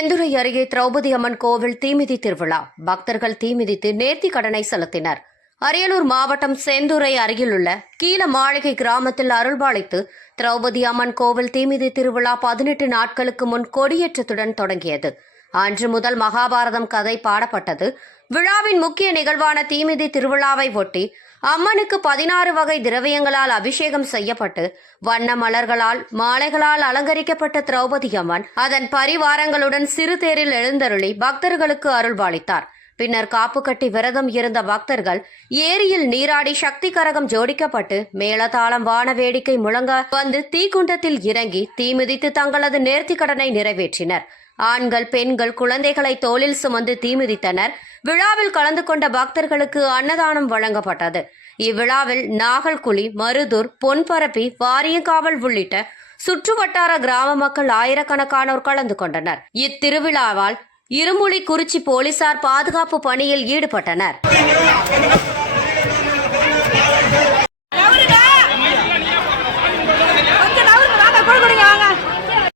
அருகே திரௌபதி அம்மன் கோவில் தீமிதி திருவிழா. பக்தர்கள் தீமிதித்து நேர்த்தி கடனை செலுத்தினர். அரியலூர் மாவட்டம் செந்துறை அருகிலுள்ள கீழ மாளிகை கிராமத்தில் அருள்பாளித்து திரௌபதி அம்மன் கோவில் தீமிதி திருவிழா பதினெட்டு நாட்களுக்கு முன் கொடியேற்றத்துடன் தொடங்கியது. அன்று முதல் மகாபாரதம் கதை பாடப்பட்டது. விழாவின் முக்கிய நிகழ்வான தீமிதி திருவிழாவை ஒட்டி அம்மனுக்கு பதினாறு வகை திரவியங்களால் அபிஷேகம் செய்யப்பட்டு வண்ண மலர்களால் மாலைகளால் அலங்கரிக்கப்பட்ட திரௌபதி அம்மன் அதன் பரிவாரங்களுடன் சிறு தேரில் எழுந்தருளி பக்தர்களுக்கு அருள்பாலித்தார். பின்னர் காப்பு கட்டி விரதம் இருந்த பக்தர்கள் ஏரியில் நீராடி சக்தி கரகம் ஜோடிக்கப்பட்டு மேளதாளம் வான வேடிக்கை முழங்க வந்து தீக்குண்டத்தில் இறங்கி தீமிதித்து தங்களது நேர்த்திக்கடனை நிறைவேற்றினர். ஆண்கள் பெண்கள் குழந்தைகளை தோளில் சுமந்து தீமிதித்தனர் விழாவில் கலந்து கொண்ட பக்தர்களுக்கு அன்னதானம் வழங்கப்பட்டது. இவ்விழாவில் நாகல்குழி மருதூர் பொன்பரப்பி வாரியங்காவல் உள்ளிட்ட சுற்றுவட்டார கிராம மக்கள் ஆயிரக்கணக்கானோர் கலந்து கொண்டனர். இத்திருவிழாவால் இருமுளி குறிச்சி போலீசார் பாதுகாப்பு பணியில் ஈடுபட்டனர்.